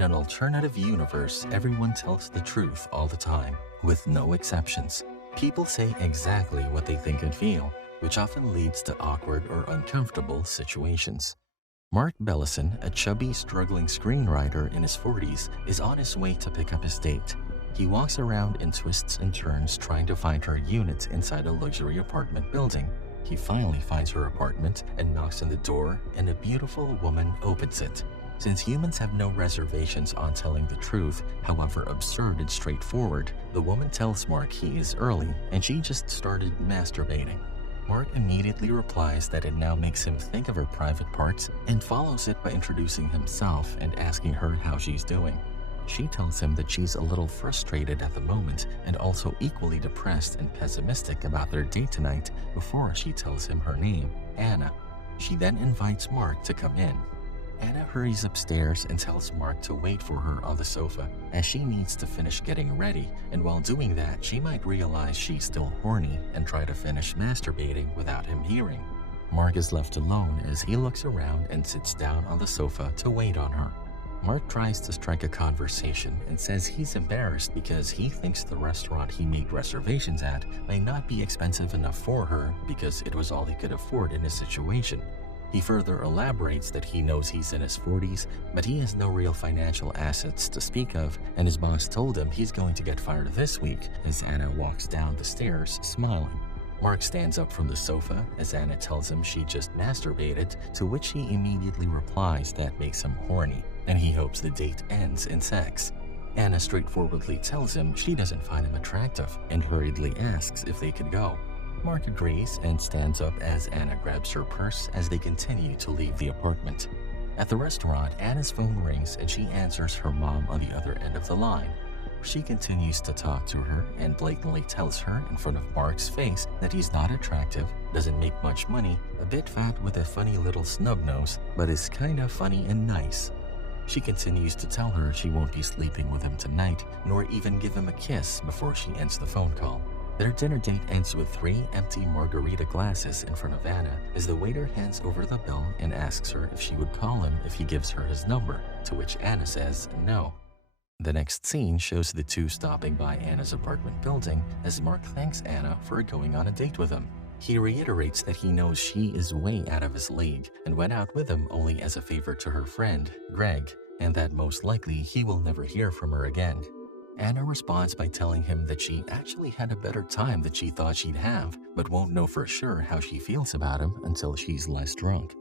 In an alternative universe, everyone tells the truth all the time, with no exceptions. People say exactly what they think and feel, which often leads to awkward or uncomfortable situations. Mark Bellison, a chubby, struggling screenwriter in his 40s, is on his way to pick up his date. He walks around in twists and turns trying to find her unit inside a luxury apartment building. He finally finds her apartment and knocks on the door, and a beautiful woman opens it. Since humans have no reservations on telling the truth, however absurd and straightforward, the woman tells Mark he is early and she just started masturbating. Mark immediately replies that it now makes him think of her private parts and follows it by introducing himself and asking her how she's doing. She tells him that she's a little frustrated at the moment and also equally depressed and pessimistic about their date tonight before she tells him her name, Anna. She then invites Mark to come in. Anna hurries upstairs and tells Mark to wait for her on the sofa as she needs to finish getting ready, and while doing that she might realize she's still horny and try to finish masturbating without him hearing. Mark is left alone as he looks around and sits down on the sofa to wait on her. Mark tries to strike a conversation and says he's embarrassed because he thinks the restaurant he made reservations at may not be expensive enough for her because it was all he could afford in his situation. He further elaborates that he knows he's in his 40s, but he has no real financial assets to speak of, and his boss told him he's going to get fired this week as Anna walks down the stairs smiling. Mark stands up from the sofa as Anna tells him she just masturbated, to which he immediately replies that makes him horny, and he hopes the date ends in sex. Anna straightforwardly tells him she doesn't find him attractive and hurriedly asks if they could go. Mark agrees and stands up as Anna grabs her purse as they continue to leave the apartment. At the restaurant, Anna's phone rings and she answers her mom on the other end of the line. She continues to talk to her and blatantly tells her in front of Mark's face that he's not attractive, doesn't make much money, a bit fat with a funny little snub nose, but is kinda funny and nice. She continues to tell her she won't be sleeping with him tonight, nor even give him a kiss before she ends the phone call. Their dinner date ends with 3 empty margarita glasses in front of Anna as the waiter hands over the bill and asks her if she would call him if he gives her his number, to which Anna says no. The next scene shows the two stopping by Anna's apartment building as Mark thanks Anna for going on a date with him. He reiterates that he knows she is way out of his league and went out with him only as a favor to her friend, Greg, and that most likely he will never hear from her again. Anna responds by telling him that she actually had a better time than she thought she'd have, but won't know for sure how she feels about him until she's less drunk.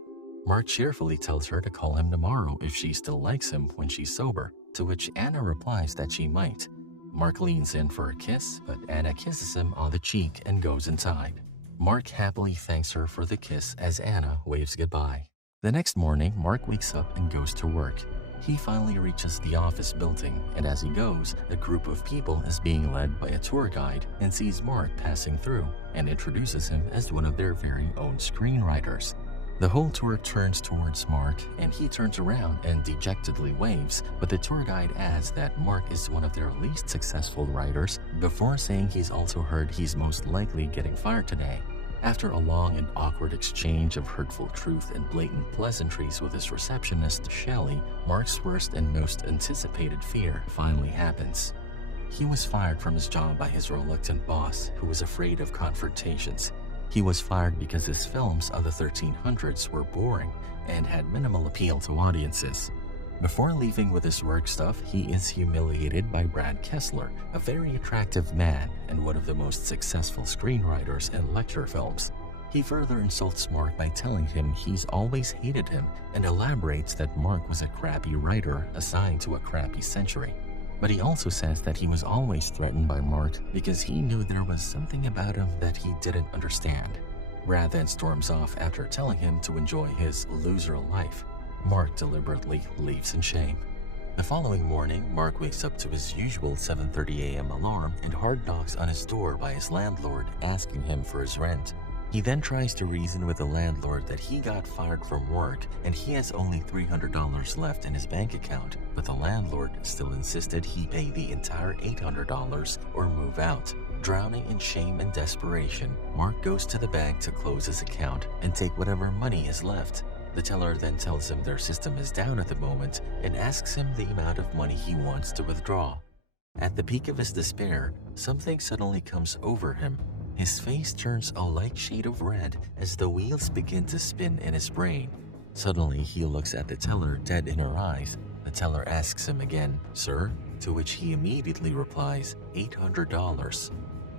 Mark cheerfully tells her to call him tomorrow if she still likes him when she's sober, to which Anna replies that she might. Mark leans in for a kiss, but Anna kisses him on the cheek and goes inside. Mark happily thanks her for the kiss as Anna waves goodbye. The next morning, Mark wakes up and goes to work. He finally reaches the office building, and as he goes, a group of people is being led by a tour guide and sees Mark passing through and introduces him as one of their very own screenwriters. The whole tour turns towards Mark, and he turns around and dejectedly waves, but the tour guide adds that Mark is one of their least successful writers before saying he's also heard he's most likely getting fired today. After a long and awkward exchange of hurtful truth and blatant pleasantries with his receptionist, Shelley, Mark's worst and most anticipated fear finally happens. He was fired from his job by his reluctant boss, who was afraid of confrontations. He was fired because his films of the 1300s were boring and had minimal appeal to audiences. Before leaving with his work stuff, he is humiliated by Brad Kessler, a very attractive man and one of the most successful screenwriters in lecture films. He further insults Mark by telling him he's always hated him and elaborates that Mark was a crappy writer assigned to a crappy century. But he also says that he was always threatened by Mark because he knew there was something about him that he didn't understand. Brad then storms off after telling him to enjoy his loser life. Mark deliberately leaves in shame. The following morning, Mark wakes up to his usual 7:30 a.m. alarm and hard knocks on his door by his landlord asking him for his rent. He then tries to reason with the landlord that he got fired from work and he has only $300 left in his bank account, but the landlord still insisted he pay the entire $800 or move out. Drowning in shame and desperation, Mark goes to the bank to close his account and take whatever money is left. The teller then tells him their system is down at the moment and asks him the amount of money he wants to withdraw. At the peak of his despair, something suddenly comes over him. His face turns a light shade of red as the wheels begin to spin in his brain. Suddenly, he looks at the teller dead in her eyes. The teller asks him again, "Sir?" To which he immediately replies, $800.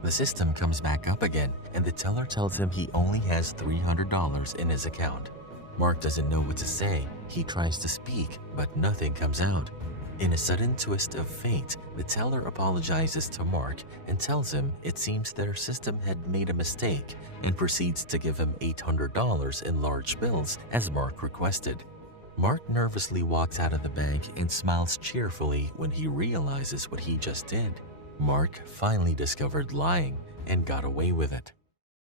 The system comes back up again, and the teller tells him he only has $300 in his account. Mark doesn't know what to say. He tries to speak, but nothing comes out. In a sudden twist of fate, the teller apologizes to Mark and tells him it seems their system had made a mistake and proceeds to give him $800 in large bills as Mark requested. Mark nervously walks out of the bank and smiles cheerfully when he realizes what he just did. Mark finally discovered lying and got away with it.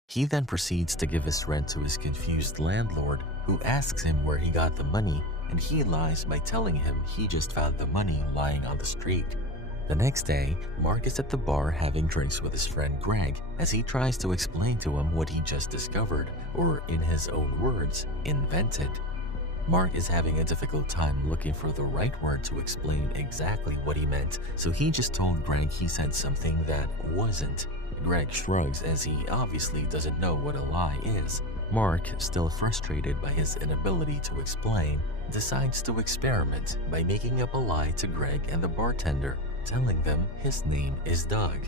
He then proceeds to give his rent to his confused landlord, who asks him where he got the money, and he lies by telling him he just found the money lying on the street. The next day, Mark is at the bar having drinks with his friend Greg as he tries to explain to him what he just discovered, or in his own words, invented. Mark is having a difficult time looking for the right word to explain exactly what he meant, so he just told Greg he said something that wasn't. Greg shrugs as he obviously doesn't know what a lie is. Mark, still frustrated by his inability to explain, decides to experiment by making up a lie to Greg and the bartender, telling them his name is Doug,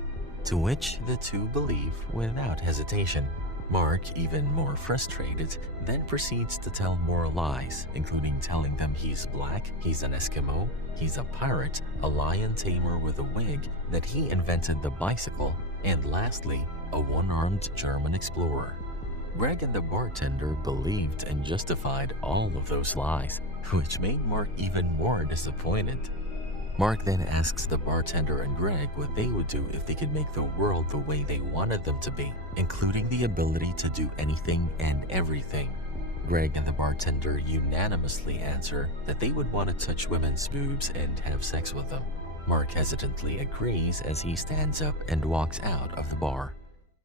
to which the two believe without hesitation. Mark, even more frustrated, then proceeds to tell more lies, including telling them he's black, he's an Eskimo, he's a pirate, a lion tamer with a wig, that he invented the bicycle, and lastly, a one-armed German explorer. Greg and the bartender believed and justified all of those lies, which made Mark even more disappointed. Mark then asks the bartender and Greg what they would do if they could make the world the way they wanted them to be, including the ability to do anything and everything. Greg and the bartender unanimously answer that they would want to touch women's boobs and have sex with them. Mark hesitantly agrees as he stands up and walks out of the bar.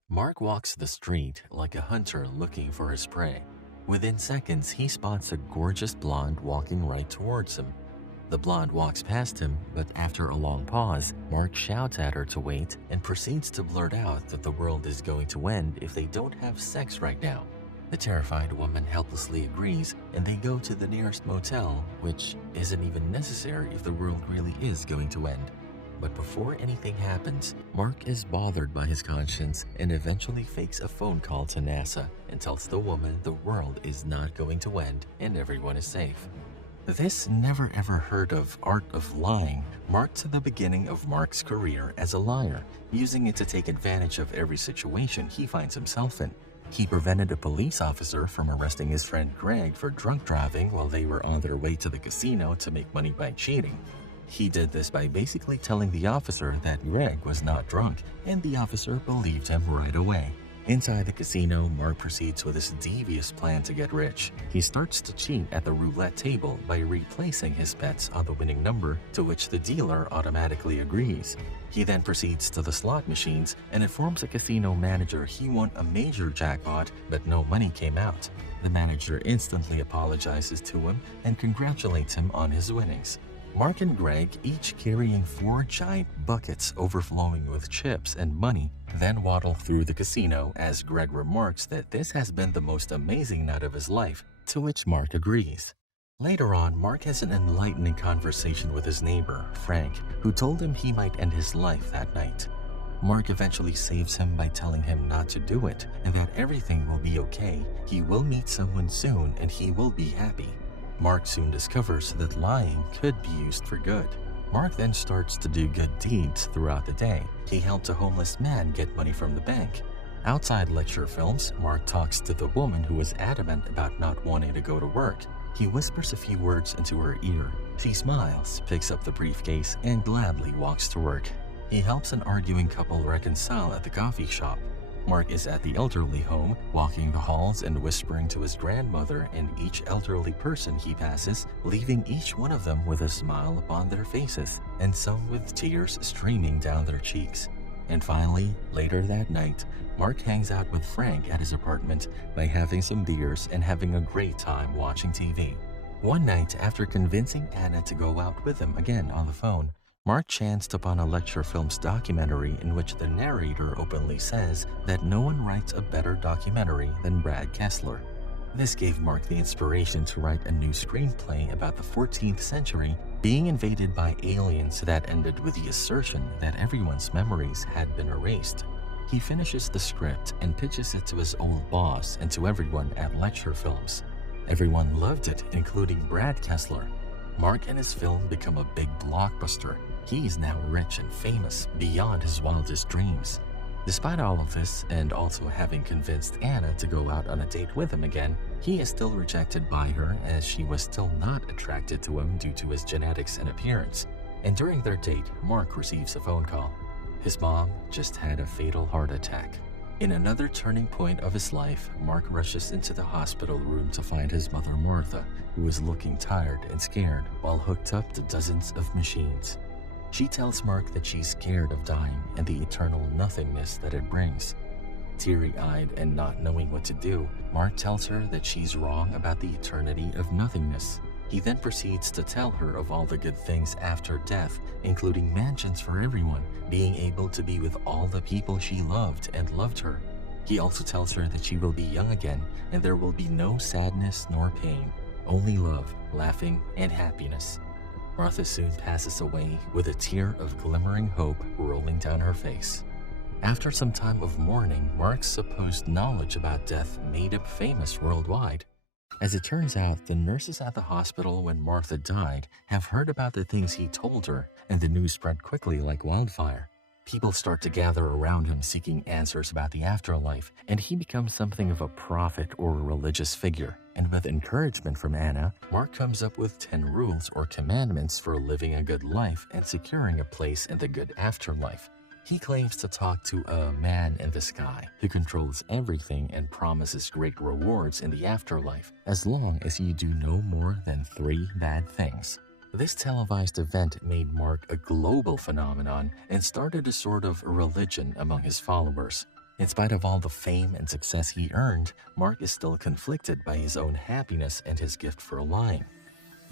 Mark walks the street like a hunter looking for his prey. Within seconds, he spots a gorgeous blonde walking right towards him. The blonde walks past him, but after a long pause, Mark shouts at her to wait and proceeds to blurt out that the world is going to end if they don't have sex right now. The terrified woman helplessly agrees, and they go to the nearest motel, which isn't even necessary if the world really is going to end. But before anything happens, Mark is bothered by his conscience and eventually fakes a phone call to NASA and tells the woman the world is not going to end and everyone is safe. This never ever heard of art of lying marked the beginning of Mark's career as a liar, using it to take advantage of every situation he finds himself in. He prevented a police officer from arresting his friend Greg for drunk driving while they were on their way to the casino to make money by cheating. He did this by basically telling the officer that Greg was not drunk, and the officer believed him right away. Inside the casino, Mark proceeds with his devious plan to get rich. He starts to cheat at the roulette table by replacing his bets on the winning number, to which the dealer automatically agrees. He then proceeds to the slot machines and informs the casino manager he won a major jackpot, but no money came out. The manager instantly apologizes to him and congratulates him on his winnings. Mark and Greg, each carrying 4 giant buckets overflowing with chips and money, then waddle through the casino as Greg remarks that this has been the most amazing night of his life, to which Mark agrees. Later on, Mark has an enlightening conversation with his neighbor, Frank, who told him he might end his life that night. Mark eventually saves him by telling him not to do it and that everything will be okay. He will meet someone soon and he will be happy. Mark soon discovers that lying could be used for good. Mark then starts to do good deeds throughout the day. He helped a homeless man get money from the bank. Outside lecture films, Mark talks to the woman who is adamant about not wanting to go to work. He whispers a few words into her ear. She smiles, picks up the briefcase, and gladly walks to work. He helps an arguing couple reconcile at the coffee shop. Mark is at the elderly home, walking the halls and whispering to his grandmother and each elderly person he passes, leaving each one of them with a smile upon their faces, and some with tears streaming down their cheeks. And finally, later that night, Mark hangs out with Frank at his apartment by having some beers and having a great time watching TV. One night, after convincing Anna to go out with him again on the phone, Mark chanced upon a lecture film's documentary in which the narrator openly says that no one writes a better documentary than Brad Kessler. This gave Mark the inspiration to write a new screenplay about the 14th century being invaded by aliens that ended with the assertion that everyone's memories had been erased. He finishes the script and pitches it to his old boss and to everyone at lecture films. Everyone loved it, including Brad Kessler. Mark and his film become a big blockbuster. He is now rich and famous beyond his wildest dreams. Despite all of this, and also having convinced Anna to go out on a date with him again, he is still rejected by her as she was still not attracted to him due to his genetics and appearance. And during their date, Mark receives a phone call. His mom just had a fatal heart attack. In another turning point of his life, Mark rushes into the hospital room to find his mother Martha, who is looking tired and scared while hooked up to dozens of machines. She tells Mark that she's scared of dying and the eternal nothingness that it brings. Teary-eyed and not knowing what to do, Mark tells her that she's wrong about the eternity of nothingness. He then proceeds to tell her of all the good things after death, including mansions for everyone, being able to be with all the people she loved and loved her. He also tells her that she will be young again and there will be no sadness nor pain, only love, laughing, and happiness. Martha soon passes away with a tear of glimmering hope rolling down her face. After some time of mourning, Mark's supposed knowledge about death made him famous worldwide. As it turns out, the nurses at the hospital when Martha died have heard about the things he told her, and the news spread quickly like wildfire. People start to gather around him seeking answers about the afterlife, and he becomes something of a prophet or a religious figure. And with encouragement from Anna, Mark comes up with 10 rules or commandments for living a good life and securing a place in the good afterlife. He claims to talk to a man in the sky who controls everything and promises great rewards in the afterlife as long as you do no more than 3 bad things. This televised event made Mark a global phenomenon and started a sort of religion among his followers. In spite of all the fame and success he earned, Mark is still conflicted by his own happiness and his gift for lying.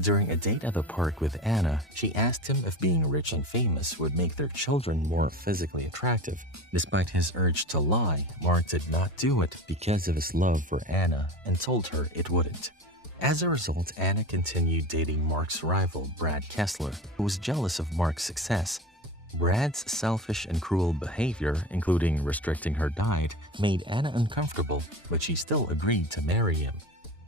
During a date at the park with Anna, she asked him if being rich and famous would make their children more physically attractive. Despite his urge to lie, Mark did not do it because of his love for Anna and told her it wouldn't. As a result, Anna continued dating Mark's rival, Brad Kessler, who was jealous of Mark's success. Brad's selfish and cruel behavior, including restricting her diet, made Anna uncomfortable, but she still agreed to marry him.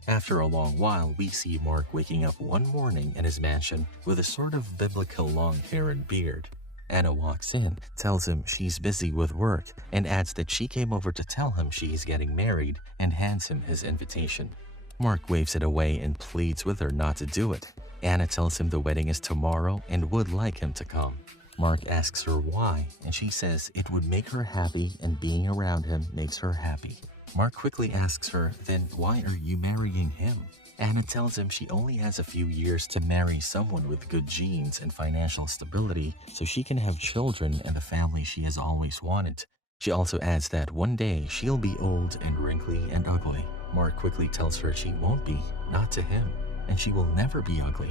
After a long while, we see Mark waking up one morning in his mansion with a sort of biblical long hair and beard. Anna walks in, tells him she's busy with work, and adds that she came over to tell him she's getting married and hands him his invitation. Mark waves it away and pleads with her not to do it. Anna tells him the wedding is tomorrow and would like him to come. Mark asks her why, and she says it would make her happy and being around him makes her happy. Mark quickly asks her, then why are you marrying him? Anna tells him she only has a few years to marry someone with good genes and financial stability so she can have children and the family she has always wanted. She also adds that one day she'll be old and wrinkly and ugly. Mark quickly tells her she won't be, not to him, and she will never be ugly.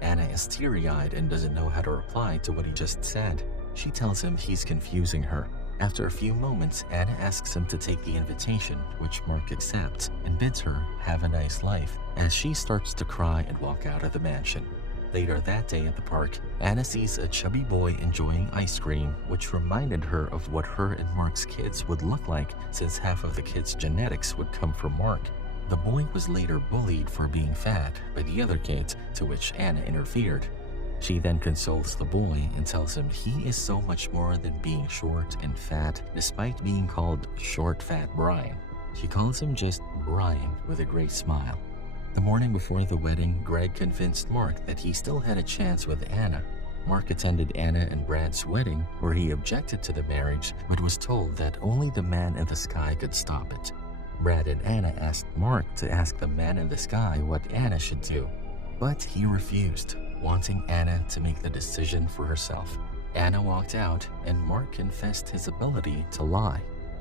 Anna is teary-eyed and doesn't know how to reply to what he just said. She tells him he's confusing her. After a few moments, Anna asks him to take the invitation, which Mark accepts and bids her have a nice life as she starts to cry and walk out of the mansion. Later that day at the park, Anna sees a chubby boy enjoying ice cream, which reminded her of what her and Mark's kids would look like since half of the kids' genetics would come from Mark. The boy was later bullied for being fat by the other kids, to which Anna interfered. She then consoles the boy and tells him he is so much more than being short and fat despite being called Short Fat Brian. She calls him just Brian with a great smile. The morning before the wedding, Greg convinced Mark that he still had a chance with Anna. Mark attended Anna and Brad's wedding where he objected to the marriage but was told that only the man in the sky could stop it. Brad and Anna asked Mark to ask the man in the sky what Anna should do, but he refused, wanting Anna to make the decision for herself. Anna walked out, and Mark confessed his ability to lie.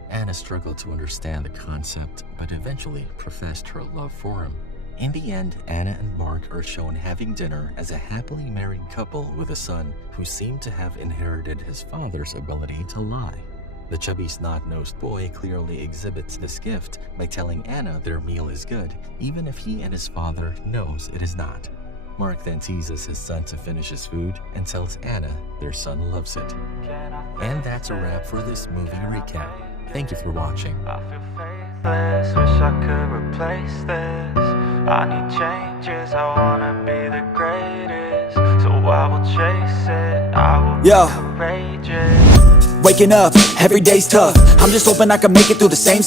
Anna struggled to understand the concept, but eventually professed her love for him. In the end, Anna and Mark are shown having dinner as a happily married couple with a son who seemed to have inherited his father's ability to lie. The chubby snot-nosed boy clearly exhibits this gift by telling Anna their meal is good, even if he and his father knows it is not. Mark then teases his son to finish his food and tells Anna their son loves it. And that's a wrap for this movie recap. Thank you for watching. I feel faithless, wish I could replace this. I need changes, I wanna be the greatest. So I will chase it, I will be courageous. Waking up, every day's tough. I'm just hoping I can make it through the same